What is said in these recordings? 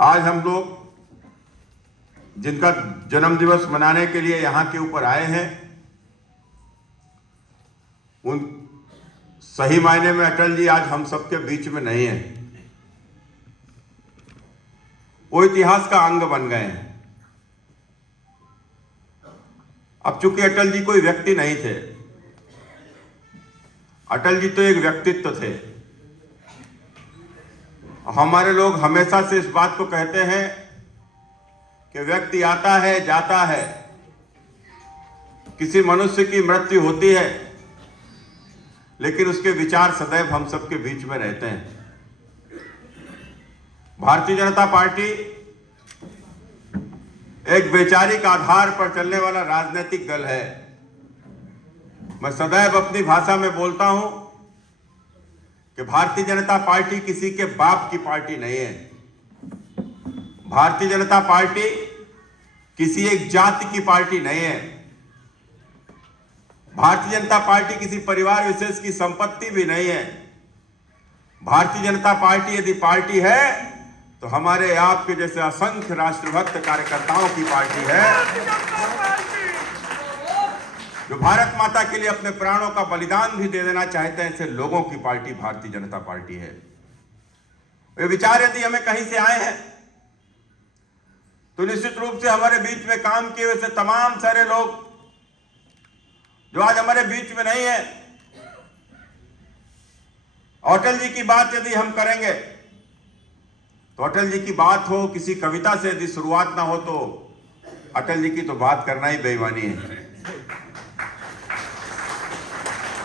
आज हम लोग जिनका जन्म दिवस मनाने के लिए यहाँ के ऊपर आए हैं, उन सही मायने में अटल जी आज हम सबके बीच में नहीं हैं। वो इतिहास का अंग बन गए हैं। अब चूंकि अटल जी कोई व्यक्ति नहीं थे, अटल जी तो एक व्यक्तित्व थे। हमारे लोग हमेशा से इस बात को कहते हैं कि व्यक्ति आता है जाता है, किसी मनुष्य की मृत्यु होती है, लेकिन उसके विचार सदैव हम सबके बीच में रहते हैं। भारतीय जनता पार्टी एक वैचारिक आधार पर चलने वाला राजनीतिक दल है। मैं सदैव अपनी भाषा में बोलता हूं कि भारतीय जनता पार्टी किसी के बाप की पार्टी नहीं है। भारतीय जनता पार्टी किसी एक जाति की पार्टी नहीं है। भारतीय जनता पार्टी किसी परिवार विशेष की संपत्ति भी नहीं है। भारतीय जनता पार्टी यदि पार्टी है तो हमारे आपके जैसे असंख्य राष्ट्रभक्त कार्यकर्ताओं की पार्टी है, जो भारत माता के लिए अपने प्राणों का बलिदान भी दे देना चाहते हैं। ऐसे लोगों की पार्टी भारतीय जनता पार्टी है। वे विचार यदि हमें कहीं से आए हैं तो निश्चित रूप से हमारे बीच में काम किए हुए तमाम सारे लोग जो आज हमारे बीच में नहीं है। अटल जी की बात यदि हम करेंगे तो अटल जी की बात हो, किसी कविता से यदि शुरुआत ना हो तो अटल जी की तो बात करना ही बेईमानी है।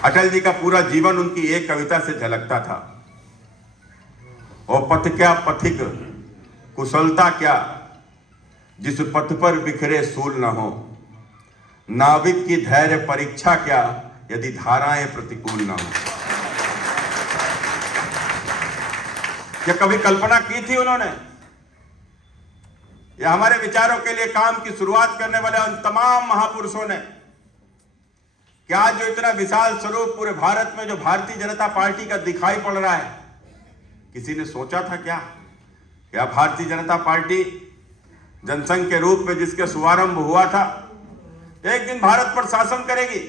अटल जी का पूरा जीवन उनकी एक कविता से झलकता था। और पथ क्या पथिक कुशलता क्या, जिस पथ पर बिखरे सूल न हो। नाविक की धैर्य परीक्षा क्या, यदि धाराएं प्रतिकूल न हो। क्या कभी कल्पना की थी उन्होंने, या हमारे विचारों के लिए काम की शुरुआत करने वाले उन तमाम महापुरुषों ने, क्या आज जो इतना विशाल स्वरूप पूरे भारत में जो भारतीय जनता पार्टी का दिखाई पड़ रहा है, किसी ने सोचा था क्या भारतीय जनता पार्टी जनसंघ के रूप में जिसके शुभारंभ हुआ था, एक दिन भारत पर शासन करेगी,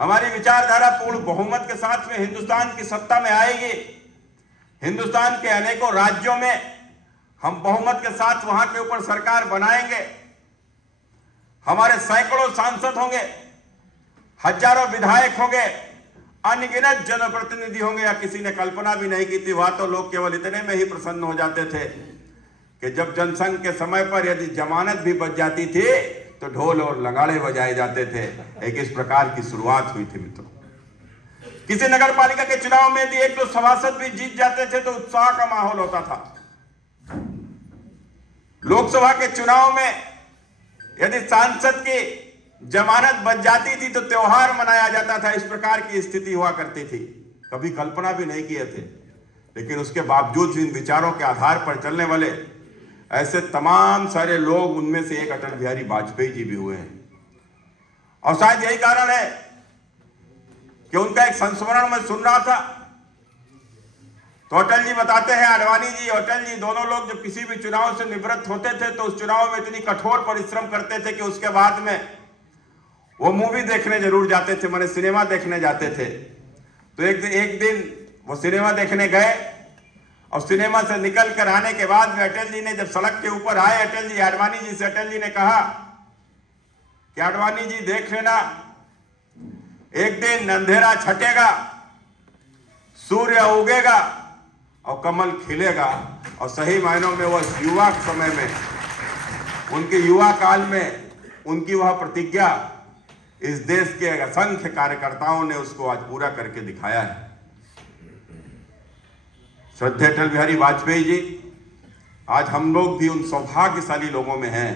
हमारी विचारधारा पूर्ण बहुमत के साथ में हिंदुस्तान की सत्ता में आएगी, हिंदुस्तान के अनेकों राज्यों में हम बहुमत के साथ वहां के ऊपर सरकार बनाएंगे, हमारे सैकड़ों सांसद होंगे, हजारों विधायक होंगे, अनगिनत जनप्रतिनिधि होंगे। या किसी ने कल्पना भी नहीं की थी। वहां तो लोग केवल इतने में ही प्रसन्न हो जाते थे कि जब जनसंघ के समय पर यदि जमानत भी बच जाती थी तो ढोल और नगाड़े बजाए जाते थे। एक इस प्रकार की शुरुआत हुई थी मित्रों। किसी नगर पालिका के चुनाव में यदि एक दो सभासद भी जीत जाते थे तो उत्साह का माहौल होता था। लोकसभा के चुनाव में यदि सांसद की जमानत बच जाती थी तो त्योहार मनाया जाता था। इस प्रकार की स्थिति हुआ करती थी। कभी कल्पना भी नहीं किए थे, लेकिन उसके बावजूद इन विचारों के आधार पर चलने वाले ऐसे तमाम सारे लोग, उनमें से एक अटल बिहारी वाजपेयी जी भी हुए हैं। और शायद यही कारण है कि उनका एक संस्मरण में सुन रहा था तो अटल जी बताते हैं, आडवाणी जी अटल जी दोनों लोग जब किसी भी चुनाव से निवृत्त होते थे तो उस चुनाव में इतनी कठोर परिश्रम करते थे कि उसके बाद में वो मूवी देखने जरूर जाते थे, माने सिनेमा देखने जाते थे। तो एक दिन वो सिनेमा देखने गए और सिनेमा से निकल कर आने के बाद में अटल जी ने जब सड़क के ऊपर आए, अटल जी आडवाणी जी से अटल जी ने कहा कि आडवाणी जी देख लेना, एक दिन अंधेरा छटेगा, सूर्य उगेगा और कमल खिलेगा। और सही मायनों में वह युवा समय में, उनके युवा काल में उनकी वह प्रतिज्ञा इस देश के असंख्य कार्यकर्ताओं ने उसको आज पूरा करके दिखाया है। श्रद्धेय अटल बिहारी वाजपेयी जी, आज हम लोग भी उन सौभाग्यशाली लोगों में हैं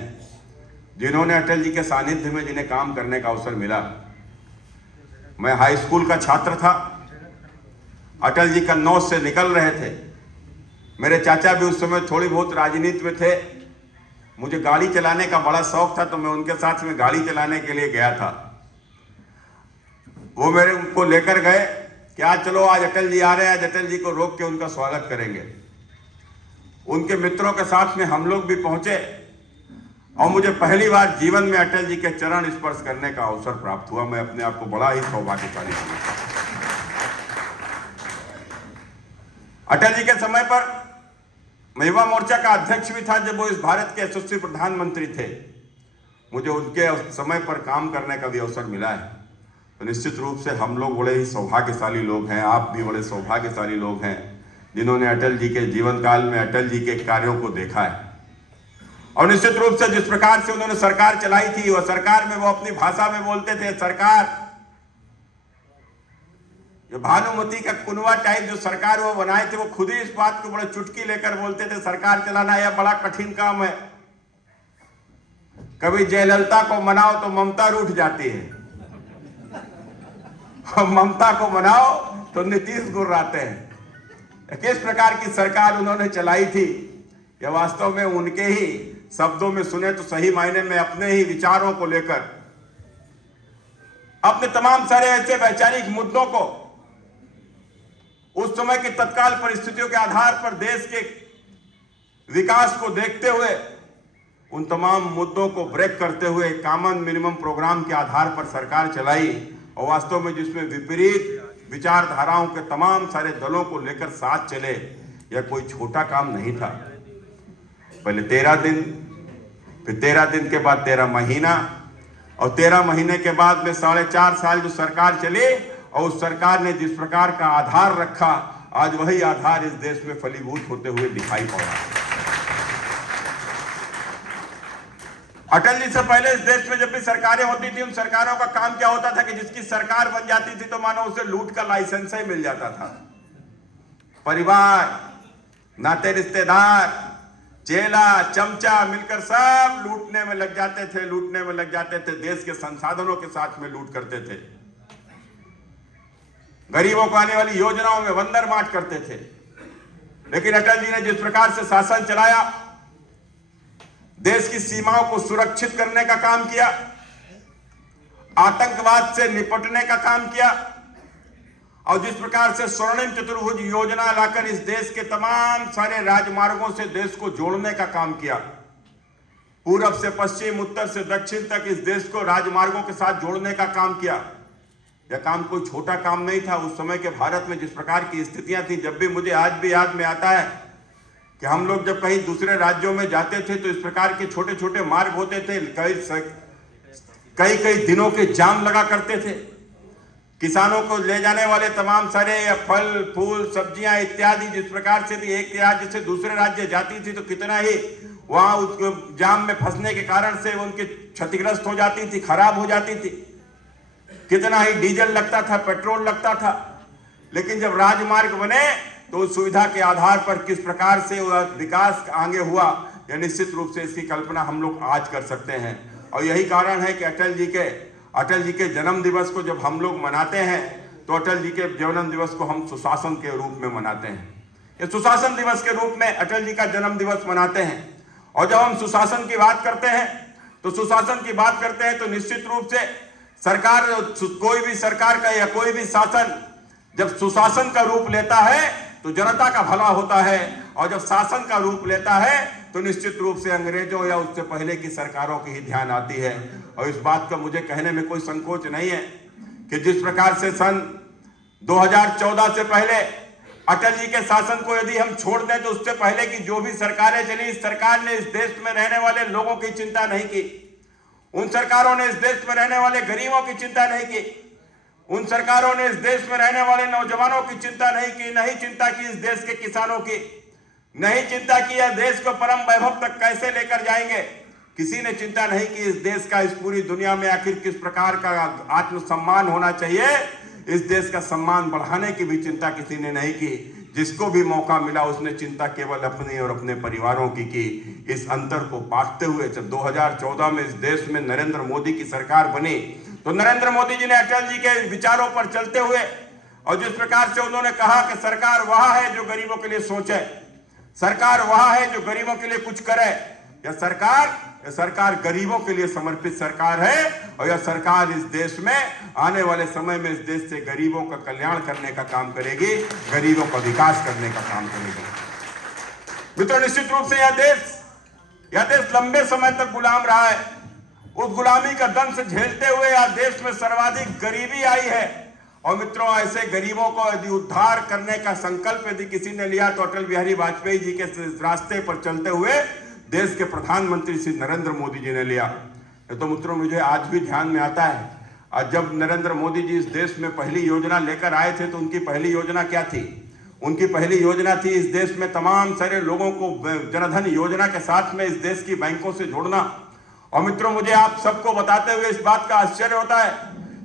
जिन्होंने अटल जी के सानिध्य में जिन्हें काम करने का अवसर मिला। मैं हाई स्कूल का छात्र था, अटल जी का नौस से निकल रहे थे। मेरे चाचा भी उस समय थोड़ी बहुत राजनीति में थे। मुझे गाड़ी चलाने का बड़ा शौक था तो मैं उनके साथ में गाड़ी चलाने के लिए गया था। वो मेरे को लेकर गए कि आज चलो, आज अटल जी आ रहे हैं, आज अटल जी को रोक के उनका स्वागत करेंगे। उनके मित्रों के साथ में हम लोग भी पहुंचे और मुझे पहली बार जीवन में अटल जी के चरण स्पर्श करने का अवसर प्राप्त हुआ। मैं अपने आप को बड़ा ही सौभाग्यशाली समझता हूं। अटल जी के समय पर मैं युवा मोर्चा का अध्यक्ष भी था जब वो इस भारत के यशस्वी प्रधानमंत्री थे। मुझे उनके समय पर काम करने का भी अवसर मिला है। तो निश्चित रूप से हम लोग बड़े ही सौभाग्यशाली लोग हैं, आप भी बड़े सौभाग्यशाली लोग हैं जिन्होंने अटल जी के जीवन काल में अटल जी के कार्यों को देखा है। और निश्चित रूप से जिस प्रकार से उन्होंने सरकार चलाई थी, वह सरकार में वो अपनी भाषा में बोलते थे। सरकार जो भानुमति का कुनवा टाइप जो सरकार वो बनाए थे, वो खुद ही इस बात को बड़े चुटकी लेकर बोलते थे, सरकार चलाना यह बड़ा कठिन काम है। कभी जयललिता को मनाओ तो ममता रूठ जाती है, और ममता को मनाओ तो नीतीश गुर्राते हैं। किस प्रकार की सरकार उन्होंने चलाई थी, यह वास्तव में उनके ही शब्दों में सुने तो सही मायने में अपने ही विचारों को लेकर अपने तमाम सारे ऐसे वैचारिक मुद्दों को उस समय की तत्काल परिस्थितियों के आधार पर देश के विकास को देखते हुए उन तमाम मुद्दों को ब्रेक करते हुए कॉमन मिनिमम प्रोग्राम के आधार पर सरकार चलाई, और वास्तव में जिसमें विपरीत विचारधाराओं के तमाम सारे दलों को लेकर साथ चले। यह कोई छोटा काम नहीं था। पहले 13 दिन, फिर 13 दिन के बाद 13 महीना, और 13 महीने के बाद में 4.5 साल जो सरकार चली, और उस सरकार ने जिस प्रकार का आधार रखा, आज वही आधार इस देश में फलीभूत होते हुए दिखाई पड़ रहा है। अटल जी से पहले इस देश में जब भी सरकारें होती थी, उन सरकारों का काम क्या होता था कि जिसकी सरकार बन जाती थी तो मानो उसे लूट का लाइसेंस ही मिल जाता था। परिवार, नाते रिश्तेदार, चेला चमचा मिलकर सब लूटने में लग जाते थे, देश के संसाधनों के साथ में लूट करते थे, गरीबों को आने वाली योजनाओं में वंदर माट करते थे। लेकिन अटल जी ने जिस प्रकार से शासन चलाया, देश की सीमाओं को सुरक्षित करने का काम किया, आतंकवाद से निपटने का काम किया, और जिस प्रकार से स्वर्णिम चतुर्भुज योजना लाकर इस देश के तमाम सारे राजमार्गों से देश को जोड़ने का काम किया, पूरब से पश्चिम, उत्तर से दक्षिण तक इस देश को राजमार्गों के साथ जोड़ने का काम किया। यह काम कोई छोटा काम नहीं था। उस समय के भारत में जिस प्रकार की स्थितियां थी, जब भी मुझे आज भी याद में आता है कि हम लोग जब कहीं दूसरे राज्यों में जाते थे तो इस प्रकार के छोटे छोटे मार्ग होते थे, कई दिनों के जाम लगा करते थे। किसानों को ले जाने वाले तमाम सारे फल फूल सब्जियां इत्यादि जिस प्रकार से भी एक राज्य से दूसरे राज्य जाती थी तो कितना ही वहां उस जाम में फंसने के कारण से उनकी क्षतिग्रस्त हो जाती थी, खराब हो जाती थी, कितना ही डीजल लगता था, पेट्रोल लगता था। लेकिन जब राजमार्ग बने तो उस सुविधा के आधार पर किस प्रकार से विकास आगे हुआ, यह निश्चित रूप से इसकी कल्पना हम लोग आज कर सकते हैं। और यही कारण है कि अटल जी के जन्म दिवस को जब हम लोग मनाते हैं तो अटल जी के जन्म दिवस को हम सुशासन के रूप में मनाते हैं। ये सुशासन दिवस के रूप में अटल जी का जन्म दिवस मनाते हैं। और जब हम सुशासन की बात करते हैं तो निश्चित रूप से सरकार, कोई भी सरकार का या कोई भी शासन जब सुशासन का रूप लेता है तो जनता का भला होता है, और जब शासन का रूप लेता है तो निश्चित रूप से अंग्रेजों या उससे पहले की सरकारों की ही ध्यान आती है। और इस बात का मुझे कहने में कोई संकोच नहीं है कि जिस प्रकार से सन 2014 से पहले अटल जी के शासन को यदि हम छोड़ दें तो उससे पहले की जो भी सरकारें चली, इस सरकार ने इस देश में रहने वाले लोगों की चिंता नहीं की। उन सरकारों ने इस देश में रहने वाले गरीबों की चिंता नहीं की। उन सरकारों ने इस देश में रहने वाले नौजवानों की चिंता नहीं की, नहीं चिंता की इस देश के किसानों की, नहीं चिंता की यह देश को परम वैभव तक कैसे लेकर जाएंगे। किसी ने चिंता नहीं की इस देश का इस पूरी दुनिया में आखिर किस प्रकार का आत्मसम्मान होना चाहिए। इस देश का सम्मान बढ़ाने की भी चिंता किसी ने नहीं की। जिसको भी मौका मिला उसने चिंता केवल अपनी और अपने परिवारों की। इस अंतर को पाटते हुए जब 2014 में इस देश में नरेंद्र मोदी की सरकार बनी तो नरेंद्र मोदी जी ने अटल जी के विचारों पर चलते हुए और जिस प्रकार से उन्होंने कहा कि सरकार वह है जो गरीबों के लिए सोचे, सरकार वह है जो गरीबों के लिए कुछ करे। यह सरकार गरीबों के लिए समर्पित सरकार है और यह सरकार इस देश में आने वाले समय में इस देश से गरीबों का कल्याण करने का काम करेगी, गरीबों का विकास करने का काम करेगी। मित्रों, निश्चित रूप से यह देश लंबे समय तक गुलाम रहा है। उस गुलामी का दंश झेलते हुए यह देश में सर्वाधिक गरीबी आई है। और मित्रों, ऐसे गरीबों को यदि उद्धार करने का संकल्प यदि किसी ने लिया तो अटल बिहारी वाजपेयी जी के रास्ते पर चलते हुए देश के प्रधानमंत्री श्री नरेंद्र मोदी जी ने लिया। तो मित्रों, मुझे आज भी ध्यान में आता है, आज जब नरेंद्र मोदी जी इस देश में पहली योजना लेकर आए थे तो उनकी पहली योजना क्या थी? उनकी पहली योजना थी इस देश में तमाम सारे लोगों को जनधन योजना के साथ में इस देश की बैंकों से जोड़ना। और मित्रों, मुझे आप सबको बताते हुए इस बात का आश्चर्य होता है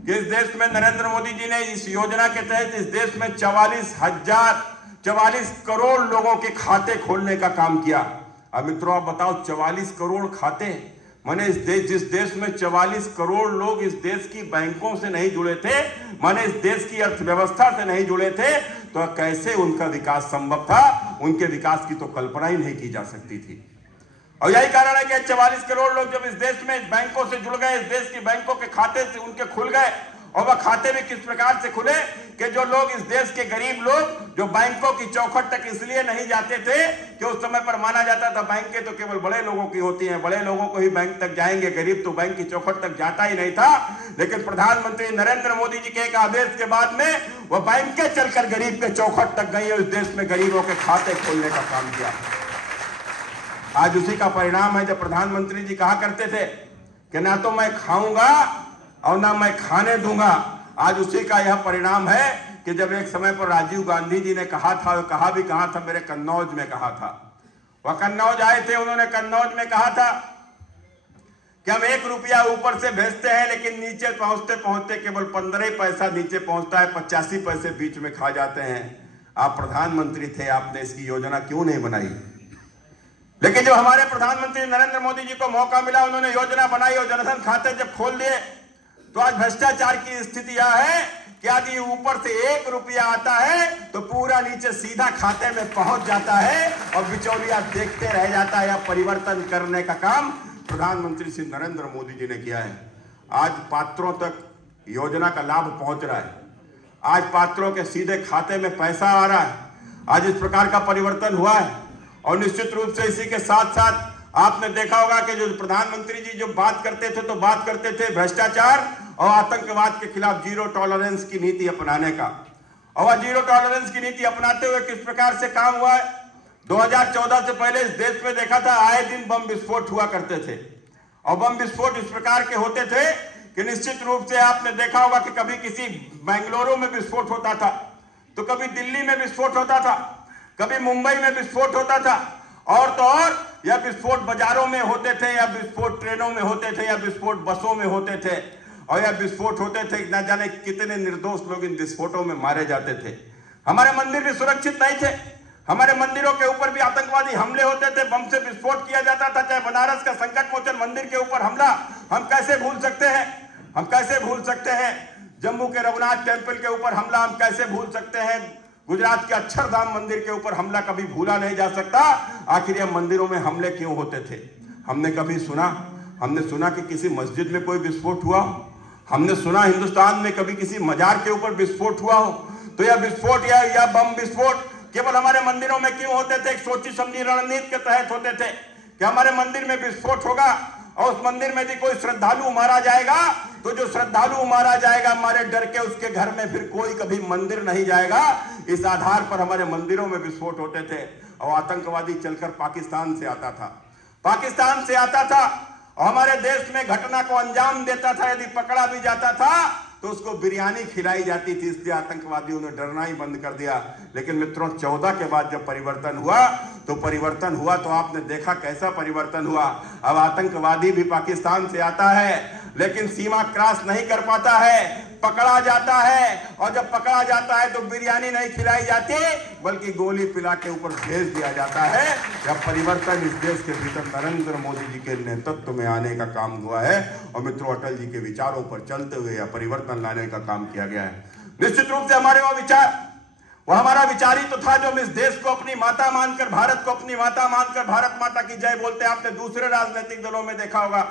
कि इस देश में नरेंद्र मोदी जी ने इस योजना के तहत इस देश में 44 करोड़ लोगों के खाते खोलने का काम किया। अब मित्रों, आप बताओ, 44 करोड़ खाते, माने जिस देश में 44 करोड़ लोग इस देश की बैंकों से नहीं जुड़े थे, माने इस देश की अर्थव्यवस्था से नहीं जुड़े थे, तो कैसे उनका विकास संभव था? उनके विकास की तो कल्पना ही नहीं की जा सकती थी। और यही कारण है कि 44 करोड़ लोग जब इस देश में बैंकों से जुड़ गए, इस देश की बैंकों के खाते से उनके खुल गए। और वह खाते भी किस प्रकार से खुले कि जो लोग इस देश के गरीब लोग जो बैंकों की चौखट तक इसलिए नहीं जाते थे कि उस समय पर माना जाता था बैंकें तो केवल बड़े लोगों की होती हैं, बड़े लोगों को ही बैंक तक जाएंगे, गरीब तो बैंक की चौखट तक जाता ही नहीं था। लेकिन प्रधानमंत्री नरेंद्र मोदी जी के एक आदेश के बाद में वह बैंकें चलकर गरीब के चौखट तक गई और इस देश में गरीबों के खाते खोलने का काम किया। आज उसी का परिणाम है जब प्रधानमंत्री जी कहा करते थे कि ना तो मैं खाऊंगा और ना मैं खाने दूंगा। आज उसी का यह परिणाम है कि जब एक समय पर राजीव गांधी जी ने कहा था, कहा भी कहा था, मेरे कन्नौज में कहा था, वह कन्नौज आए थे, उन्होंने कन्नौज में कहा था कि हम 1 रुपया ऊपर से भेजते हैं लेकिन नीचे पहुंचते पहुंचते केवल 15 पैसा नीचे पहुंचता है, 85 पैसे बीच में खा जाते हैं। आप प्रधानमंत्री थे, आपने इसकी योजना क्यों नहीं बनाई? लेकिन जब हमारे प्रधानमंत्री नरेंद्र मोदी जी को मौका मिला, उन्होंने योजना बनाई और जनधन खाते जब खोल दिए तो आज भ्रष्टाचार की स्थिति यह है कि यदि ऊपर से 1 रुपया आता है तो पूरा नीचे सीधा खाते में पहुंच जाता है और बिचौलिया देखते रह जाता है। यह परिवर्तन करने का काम प्रधानमंत्री श्री नरेंद्र मोदी जी ने किया है। आज पात्रों तक योजना का लाभ पहुंच रहा है, आज पात्रों के सीधे खाते में पैसा आ रहा है। आज इस प्रकार का परिवर्तन हुआ है। और निश्चित रूप से इसी के साथ साथ आपने देखा होगा कि जो प्रधानमंत्री जी जो बात करते थे तो बात करते थे भ्रष्टाचार और आतंकवाद के खिलाफ जीरो टॉलरेंस की नीति अपनाने का। और जीरो टॉलरेंस की नीति अपनाते हुए किस प्रकार से काम हुआ है? 2014 से पहले इस देश में देखा था आए दिन बम विस्फोट हुआ करते थे। और बम विस्फोट इस प्रकार के होते थे कि निश्चित रूप से आपने देखा होगा कि कभी किसी बेंगलुरु में विस्फोट होता था, तो कभी दिल्ली में विस्फोट होता था, कभी मुंबई में विस्फोट होता था, और तो और या विस्फोट बाजारों में होते थे, या विस्फोट ट्रेनों में होते थे, या विस्फोट बसों में होते थे, और या विस्फोट होते थे न जाने कितने निर्दोष लोग इन विस्फोटों में मारे जाते थे। हमारे मंदिर भी सुरक्षित नहीं थे, हमारे मंदिरों के ऊपर भी आतंकवादी हमले होते थे, बम से विस्फोट किया जाता था। चाहे बनारस का संकट मोचन मंदिर के ऊपर हमला हम कैसे भूल सकते हैं? हम कैसे भूल सकते हैं? जम्मू के रघुनाथ टेम्पल के ऊपर हमला हम कैसे भूल सकते हैं? गुजरात के अक्षरधाम मंदिर के ऊपर हमला कभी भूला नहीं जा सकता। आखिर ये मंदिरों में हमले क्यों होते थे? हमने कभी सुना? हमने सुना कि किसी मस्जिद में कोई विस्फोट हुआ? हमने सुना हिंदुस्तान में कभी किसी मजार के ऊपर विस्फोट हुआ हो? तो यह विस्फोट या बम विस्फोट केवल हमारे मंदिरों में क्यों होते थे? एक सोची समझी रणनीति के तहत होते थे कि हमारे मंदिर में विस्फोट होगा और उस मंदिर में यदि कोई श्रद्धालु मारा जाएगा तो जो श्रद्धालु मारा जाएगा हमारे डर के उसके घर में फिर कोई कभी मंदिर नहीं जाएगा। इस आधार पर हमारे मंदिरों में विस्फोट होते थे। और आतंकवादी चलकर पाकिस्तान से आता था, पाकिस्तान से आता था और हमारे देश में घटना को अंजाम देता था। यदि पकड़ा भी जाता था तो उसको बिरयानी खिलाई जाती थी, इसलिए आतंकवादियों ने डरना ही बंद कर दिया। लेकिन मित्रों, 14 के बाद जब परिवर्तन हुआ तो आपने देखा कैसा परिवर्तन हुआ। अब आतंकवादी भी पाकिस्तान से आता है लेकिन सीमा क्रॉस नहीं कर पाता है, पकड़ा जाता है, और जब पकड़ा जाता है तो बिरयानी नहीं खिलाई जाती बल्कि गोली पिला के ऊपर भेज दिया जाता है। जब परिवर्तन इस देश के भीतर नरेंद्र मोदी जी के नेतृत्व में आने का काम हुआ है और मित्रों अटल जी के विचारों पर चलते हुए यह परिवर्तन लाने का काम किया गया है। निश्चित रूप से हमारे वह हमारा विचार ही तो था जो हम इस देश को अपनी माता मानकर, भारत को अपनी माता मानकर भारत माता की जय बोलते हैं। आपने दूसरे राजनीतिक दलों में देखा होगा,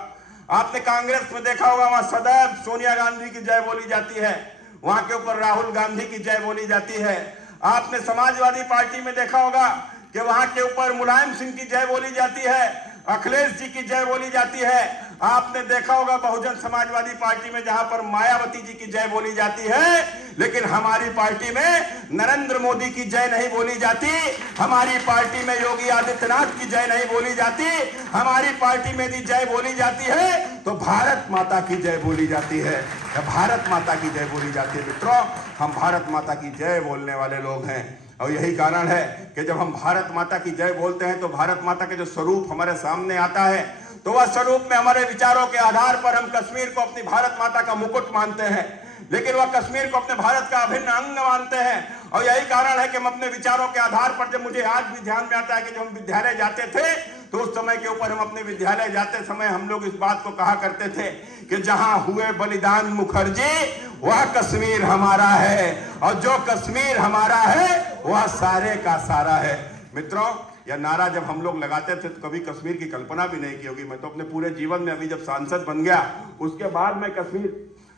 आपने कांग्रेस में देखा होगा, वहां सदैव सोनिया गांधी की जय बोली जाती है, वहां के ऊपर राहुल गांधी की जय बोली जाती है। आपने समाजवादी पार्टी में देखा होगा कि वहां के ऊपर मुलायम सिंह की जय बोली जाती है, अखिलेश जी की जय बोली जाती है। आपने देखा होगा बहुजन समाजवादी पार्टी में जहां पर मायावती जी की जय बोली जाती है, लेकिन हमारी पार्टी में नरेंद्र मोदी की जय नहीं बोली जाती, हमारी पार्टी में योगी आदित्यनाथ की जय नहीं बोली जाती, हमारी पार्टी में यदि जय बोली जाती है तो भारत माता की जय बोली जाती है, भारत माता की जय बोली जाती है। मित्रों, हम भारत माता की जय बोलने वाले लोग हैं और यही कारण है कि जब हम भारत माता की जय बोलते हैं तो भारत माता के जो स्वरूप हमारे सामने आता है, तो वह स्वरूप में हमारे विचारों के आधार पर हम कश्मीर को अपनी भारत माता का मुकुट मानते हैं, लेकिन वह कश्मीर को अपने भारत का अभिन्न अंग मानते हैं। और यही कारण है कि हम अपने विचारों के आधार पर, जब मुझे आज भी ध्यान में आता है कि जब हम विद्यालय जाते थे तो उस समय के ऊपर हम अपने विद्यालय जाते समय हम लोग इस बात को कहा करते थे कि जहां हुए बलिदान मुखर्जी वह कश्मीर हमारा है, और जो कश्मीर हमारा है वह सारे का सारा है। मित्रों, यह नारा जब हम लोग लगाते थे तो कभी कश्मीर की कल्पना भी नहीं की होगी। मैं तो अपने पूरे जीवन में, अभी जब सांसद बन गया उसके बाद मैं कश्मीर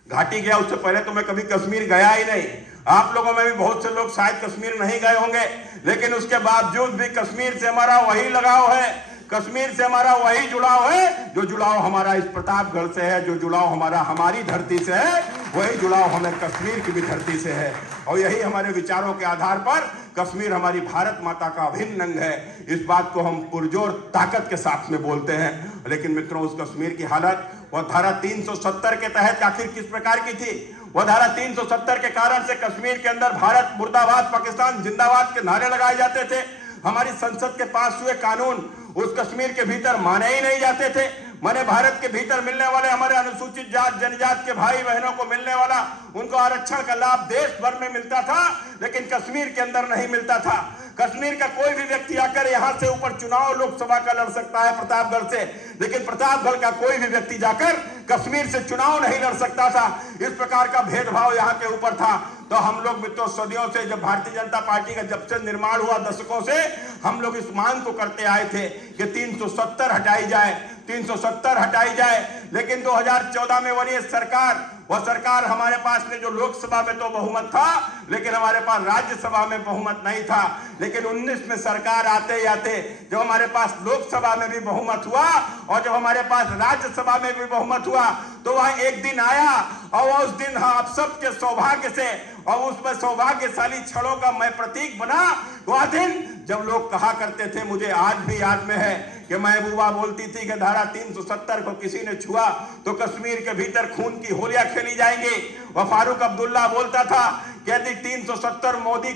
घाटी गया, उससे पहले तो मैं कभी कश्मीर गया ही नहीं। आप लोगों में भी बहुत से लोग शायद कश्मीर नहीं गए होंगे, लेकिन उसके बावजूद भी कश्मीर से हमारा वही लगाव है, कश्मीर से हमारा वही जुड़ाव है जो जुड़ाव हमारा इस प्रतापगढ़ से है, जो जुड़ाव हमारा हमारी धरती से है, वही जुड़ाव हमें कश्मीर की भी धरती से है। और यही हमारे विचारों के आधार पर कश्मीर हमारी भारत माता का अभिन्न अंग है। इस बात को हम पुरजोर ताकत के साथ में बोलते हैं। लेकिन मित्रों, उस कश्मीर की हालत वह धारा 370 के तहत आखिर किस प्रकार की थी? वह धारा 370 के कारण से कश्मीर के अंदर भारत मुर्दाबाद, पाकिस्तान जिंदाबाद के नारे लगाए जाते थे। हमारी संसद के पास हुए कानून उस कश्मीर के भीतर माने ही नहीं जाते थे। माने भारत के भीतर मिलने वाले हमारे अनुसूचित जात जनजात के भाई बहनों को मिलने वाला उनको आरक्षण का लाभ देश भर में मिलता था, लेकिन कश्मीर के अंदर नहीं मिलता था। कश्मीर का कोई भी व्यक्ति आकर यहां से ऊपर चुनाव लोकसभा का लड़ सकता है प्रतापगढ़ से, लेकिन प्रतापगढ़ का कोई भी व्यक्ति जाकर कश्मीर से चुनाव नहीं लड़ सकता था। इस प्रकार का भेदभाव यहां के ऊपर था। तो हम लोग मित्रों सदियों से, जब भारतीय जनता पार्टी का जब से निर्माण हुआ दशकों से, हम लोग इस मांग को करते आए थे कि 370 हटाई जाए, 370 हटाई जाए। लेकिन 2014 में बनी सरकार, वह सरकार हमारे पास में जो लोकसभा में तो बहुमत था, लेकिन हमारे पास राज्यसभा में बहुमत नहीं था। लेकिन 19 में सरकार आते ही आते जब हमारे पास लोकसभा में भी बहुमत हुआ और जब हमारे पास राज्यसभा में भी बहुमत हुआ, तो वह एक दिन आया और उस दिन आप सबके सौभाग्य से और उसमें सौभाग्यशाली क्षणों का मैं प्रतीक बना। वह दिन जब लोग कहा करते थे, मुझे आज भी याद में है कि महबूबा बोलती थी कि धारा 370 को किसी ने छुआ तो कश्मीर के भीतर खून की होलियां खेली जाएंगी। वह फारूक अब्दुल्ला बोलता था कि यदि 370 मोदी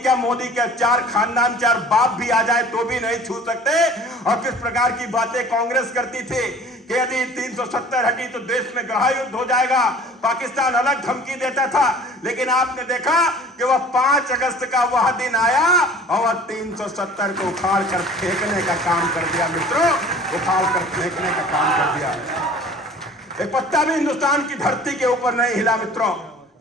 के 4 खानदान 4 बाप भी आ जाए तो भी नहीं छू सकते। और किस प्रकार की बातें कांग्रेस करती थी कि यदि 370 हटी तो देश में गृह युद्ध हो जाएगा, पाकिस्तान अलग धमकी देता था। लेकिन आपने देखा कि वह 5 अगस्त का वह दिन आया और वह 370 को उखाड़ कर फेंकने का काम कर दिया। मित्रों, उखाड़ कर फेंकने का काम कर दिया। एक पत्ता भी हिंदुस्तान की धरती के ऊपर नहीं हिला। मित्रों,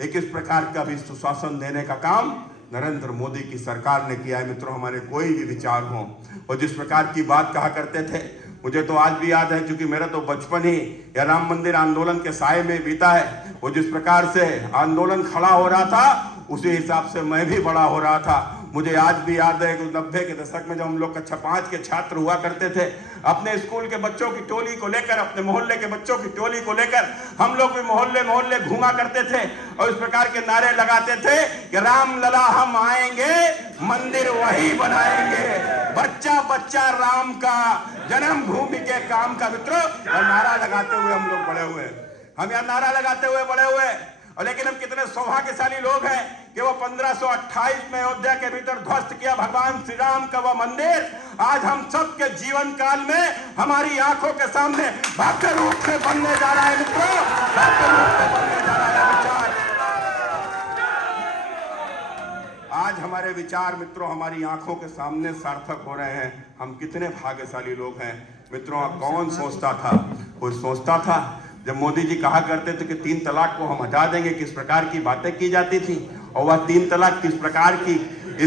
एक इस प्रकार का भी सुशासन देने का काम नरेंद्र मोदी की सरकार ने किया है। मित्रों, हमारे कोई भी विचार हो और जिस प्रकार की बात कहा करते थे, मुझे तो आज भी याद है, क्योंकि मेरा तो बचपन ही या राम मंदिर आंदोलन के साए में बीता है। वो जिस प्रकार से आंदोलन खड़ा हो रहा था, उसी हिसाब से मैं भी बड़ा हो रहा था। मुझे आज भी याद है कि 90 के दशक में जब हम लोग कक्षा 5 के छात्र हुआ करते थे, अपने स्कूल के बच्चों की टोली को लेकर, अपने मोहल्ले के बच्चों की टोली को लेकर हम लोग भी मोहल्ले मोहल्ले घूमा करते थे और इस प्रकार के नारे लगाते थे कि राम लला हम आएंगे, मंदिर वही बनाएंगे, बच्चा बच्चा राम का, जन्मभूमि के काम का। मित्रों, नारा लगाते हुए हम लोग बड़े हुए, हम यहाँ नारा लगाते हुए बड़े हुए। और लेकिन हम कितने सौभाग्यशाली लोग हैं कि वो 1528 में अयोध्या के भीतर ध्वस्त किया भगवान श्री राम का वह मंदिर आज हम सबके जीवन काल में हमारी आंखों के सामने भव्य रूप से बनने जा रहा है। मित्रों, भव्य रूप से बनने जा रहा है विचार। आज हमारे विचार मित्रों हमारी आंखों के सामने सार्थक हो रहे हैं। हम कितने भाग्यशाली लोग हैं। मित्रों, कौन सोचता था, कोई सोचता था जब मोदी जी कहा करते थे कि 3 तलाक को हम हटा देंगे, किस प्रकार की बातें की जाती थी और वह 3 तलाक किस प्रकार की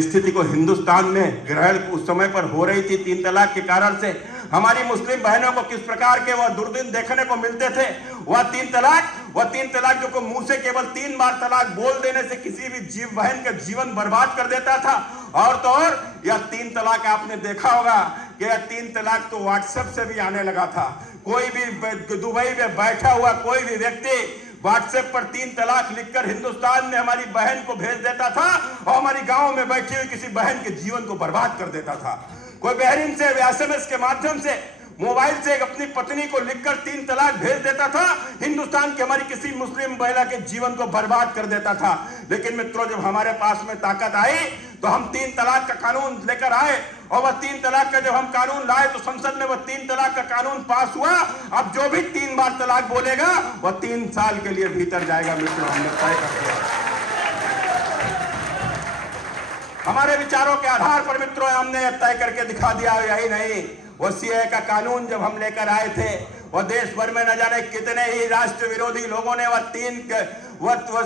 स्थिति को हिंदुस्तान में ग्रहण उस समय पर हो रही थी 3 तलाक के कारण से। हमारी मुस्लिम बहनों को किस प्रकार के वह दुर्दिन देखने को मिलते थे। वह तीन तलाक जो को मुंह से केवल 3 बार तलाक बोल देने से किसी भी बहन का जीवन बर्बाद कर देता था। और तो और यह 3 तलाक आपने देखा होगा कि यह 3 तलाक तो व्हाट्सएप से भी आने लगा था। कोई भी दुबई में बैठा हुआ कोई भी व्यक्ति व्हाट्सएप पर 3 तलाक लिखकर हिंदुस्तान में हमारी बहन को भेज देता था और हमारी गांव में बैठी हुई किसी बहन के जीवन को बर्बाद कर देता था। कोई बहरीन से एसएमएस के माध्यम से मोबाइल से अपनी पत्नी को लिखकर 3 तलाक भेज देता था, हिंदुस्तान की हमारी किसी मुस्लिम महिला के जीवन को बर्बाद कर देता था। लेकिन मित्रों, जब हमारे पास में ताकत आई तो हम 3 तलाक का कानून लेकर आए और वह 3 तलाक का जब हम कानून लाए तो संसद में वह 3 तलाक का कानून पास हुआ। अब जो भी 3 बार तलाक बोलेगा वह 3 साल के लिए भीतर जाएगा। मित्रों, हमने तय कर दिया। हमारे विचारों के आधार पर मित्रों हमने तय करके दिखा दिया। यही नहीं, वो सीए का कानून जब हम लेकर आए थे, वह देश भर में न जाने कितने ही राष्ट्र विरोधी लोगों ने वह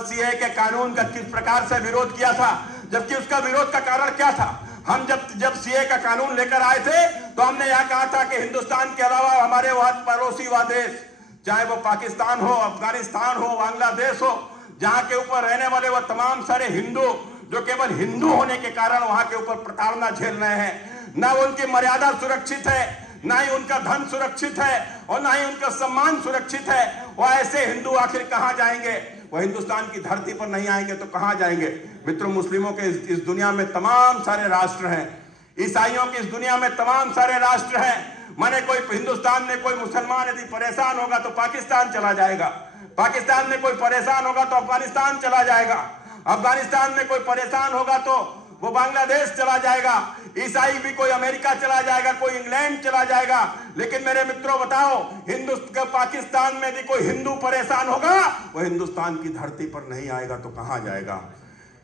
सीए के कानून का किस प्रकार से विरोध किया था, जबकि उसका विरोध का कारण क्या था। हम जब सीए का कानून लेकर आए थे तो हमने यह कहा था कि हिंदुस्तान के अलावा हमारे वह पड़ोसी वह देश, चाहे वो पाकिस्तान हो, अफगानिस्तान हो, बांग्लादेश हो, जहां के ऊपर रहने वाले वह तमाम सारे हिंदू जो केवल हिंदू होने के कारण वहां के ऊपर प्रताड़ना झेल रहे हैं, ना उनकी मर्यादा सुरक्षित है, ना ही उनका धन सुरक्षित है और ना ही उनका सम्मान सुरक्षित है। वह ऐसे हिंदू आखिर कहां जाएंगे? वह हिंदुस्तान की धरती पर नहीं आएंगे तो कहां जाएंगे? मित्रों, मुस्लिमों के इस दुनिया में तमाम सारे राष्ट्र हैं, ईसाइयों की इस दुनिया में तमाम सारे राष्ट्र हैं। माने कोई हिंदुस्तान में कोई मुसलमान यदि परेशान होगा तो पाकिस्तान चला जाएगा, पाकिस्तान में कोई परेशान होगा तो अफगानिस्तान चला जाएगा, अफगानिस्तान में कोई परेशान होगा तो वो बांग्लादेश चला जाएगा, ईसाई भी कोई अमेरिका चला जाएगा, कोई इंग्लैंड चला जाएगा। लेकिन मेरे मित्रों बताओ, पाकिस्तान में यदि कोई हिंदू परेशान होगा वो हिंदुस्तान की धरती पर नहीं आएगा तो कहां जाएगा?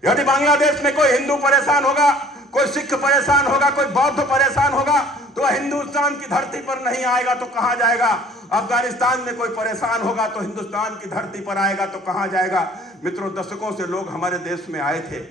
यदि बांग्लादेश में कोई हिंदू परेशान होगा, कोई सिख परेशान होगा, कोई बौद्ध परेशान होगा तो वह हिंदुस्तान की धरती पर नहीं आएगा तो कहां जाएगा? अफगानिस्तान में कोई परेशान होगा तो हिंदुस्तान की धरती पर आएगा तो कहां जाएगा? मित्रों, दशकों से लोग हमारे देश में आए थे,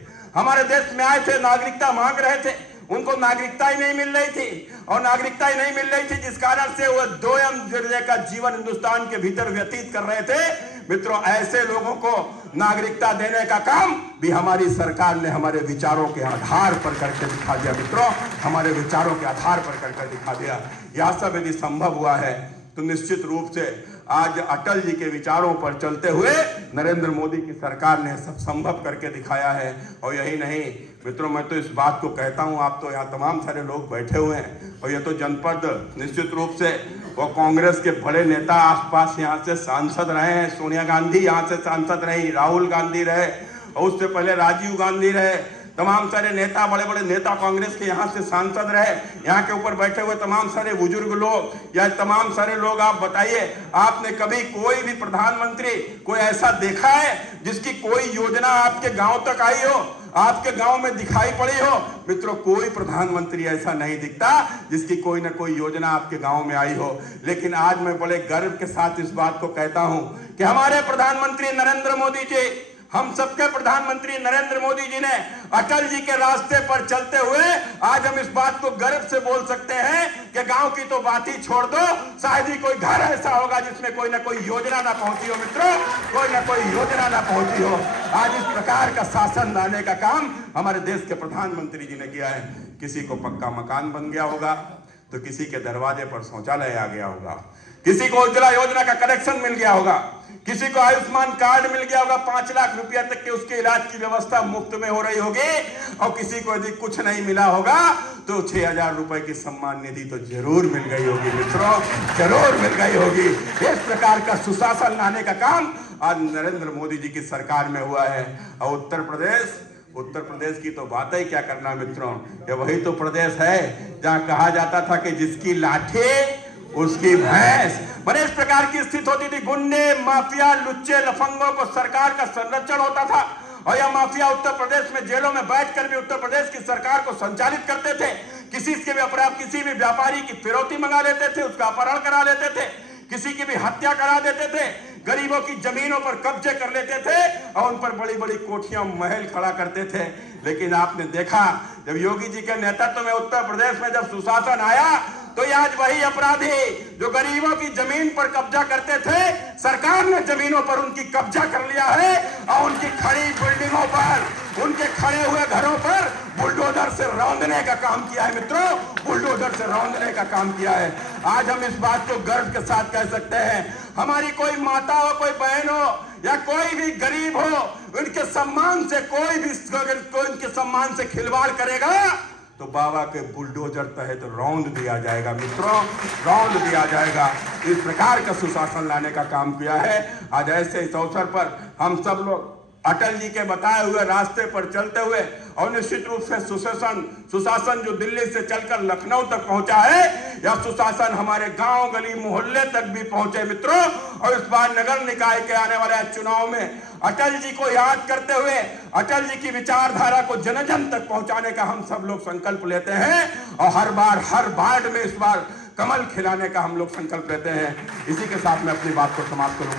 नागरिकता मांग रहे थे, उनको नागरिकता ही नहीं मिल रही थी और नागरिकता ही नहीं मिल रही थी जिस कारण से वो दोयम दर्जे का जीवन हिंदुस्तान के भीतर व्यतीत कर रहे थे। मित्रों, ऐसे लोगों को नागरिकता देने का काम भी हमारी सरकार ने हमारे विचारों के आधार पर करके दिखा दिया। मित्रों, हमारे विचारों के आधार पर करके दिखा दिया। यह सब यदि संभव हुआ है तो निश्चित रूप से आज अटल जी के विचारों पर चलते हुए नरेंद्र मोदी की सरकार ने सब संभव करके दिखाया है। और यही नहीं मित्रों, मैं तो इस बात को कहता हूं, आप तो यहाँ तमाम सारे लोग बैठे हुए हैं और ये तो जनपद निश्चित रूप से वो कांग्रेस के बड़े नेता आसपास यहाँ से सांसद रहे हैं। सोनिया गांधी यहाँ से सांसद रही, राहुल गांधी रहे और उससे पहले राजीव गांधी रहे, तमाम सारे नेता, बड़े बड़े नेता कांग्रेस के यहाँ से सांसद रहे। यहाँ के ऊपर बैठे हुए तमाम सारे बुजुर्ग लोग या तमाम सारे लोग, आप बताइए, आपने कभी कोई भी प्रधानमंत्री कोई ऐसा देखा है जिसकी कोई योजना आपके गांव तक आई हो, आपके गांव में दिखाई पड़ी हो? मित्रों, कोई प्रधानमंत्री ऐसा नहीं दिखता जिसकी कोई ना कोई योजना आपके गांव में आई हो। लेकिन आज मैं बड़े गर्व के साथ इस बात को कहता हूं कि हमारे प्रधानमंत्री नरेंद्र मोदी जी, हम सबके प्रधानमंत्री नरेंद्र मोदी जी ने अटल जी के रास्ते पर चलते हुए आज हम इस बात को गर्व से बोल सकते हैं कि गांव की तो बात ही छोड़ दो, शायद ही कोई घर ऐसा होगा जिसमें कोई ना कोई योजना ना पहुंची हो। मित्रों, कोई ना कोई योजना ना पहुंची हो। आज इस प्रकार का शासन लाने का काम हमारे देश के प्रधानमंत्री जी ने किया है। किसी को पक्का मकान बन गया होगा तो किसी के दरवाजे पर शौचालय आ गया होगा, किसी को उज्ज्वला योजना का कनेक्शन मिल गया होगा, किसी को आयुष्मान कार्ड मिल गया होगा, 5 लाख रुपया तक के उसके इलाज की व्यवस्था मुफ्त में हो रही होगी, और किसी को यदि कुछ नहीं मिला होगा तो 6,000 रुपए की सम्मान निधि तो जरूर मिल गई होगी। मित्रों, जरूर मिल गई होगी। इस प्रकार का सुशासन लाने का काम आज नरेंद्र मोदी जी की सरकार में हुआ है। और उत्तर प्रदेश की तो बात ही क्या करना मित्रों, ये वही तो प्रदेश है जहां कहा जाता था कि जिसकी लाठी उसकी भैंस। बड़े इस प्रकार की स्थिति होती थी, गुंडे, माफिया, लुच्चे, लफंगों को सरकार का संरक्षण होता था और यह माफिया उत्तर प्रदेश में जेलों में बैठकर भी उत्तर प्रदेश की सरकार को संचालित करते थे। किसी भी व्यापारी की फिरौती मंगा लेते थे, उसका अपहरण करा लेते थे, किसी की भी हत्या करा देते थे, गरीबों की जमीनों पर कब्जे कर लेते थे और उन पर बड़ी बड़ी कोठियां, महल खड़ा करते थे। लेकिन आपने देखा जब योगी जी के नेतृत्व में उत्तर प्रदेश में जब सुशासन आया तो ये आज वही अपराधी जो गरीबों की जमीन पर कब्जा करते थे, सरकार ने जमीनों पर उनकी कब्जा कर लिया है और उनकी खड़ी बिल्डिंगों पर, उनके खड़े हुए घरों पर बुलडोजर से रौंदने का काम किया है। मित्रों, बुलडोजर से रौंदने का काम किया है। आज हम इस बात को गर्व के साथ कह सकते हैं, हमारी कोई माता हो, कोई बहन हो या कोई भी गरीब हो, उनके सम्मान से कोई उनके सम्मान से खिलवाड़ करेगा तो बाबा के बुलडोजर तहत रौंद दिया जाएगा। मित्रों, रौंद दिया जाएगा। इस प्रकार का सुशासन लाने का काम किया है। आज ऐसे इस अवसर पर हम सब लोग अटल जी के बताए हुए रास्ते पर चलते हुए और निश्चित रूप से सुशासन जो दिल्ली से चलकर लखनऊ तक पहुंचा है, यह सुशासन हमारे गांव गली मोहल्ले तक भी पहुंचे। मित्रों, और इस बार नगर निकाय के आने वाले चुनाव में अटल जी को याद करते हुए अटल जी की विचारधारा को जन जन तक पहुंचाने का हम सब लोग संकल्प लेते हैं और हर वार्ड में इस बार कमल खिलाने का हम लोग संकल्प लेते हैं। इसी के साथ मैं अपनी बात को समाप्त करूंगा।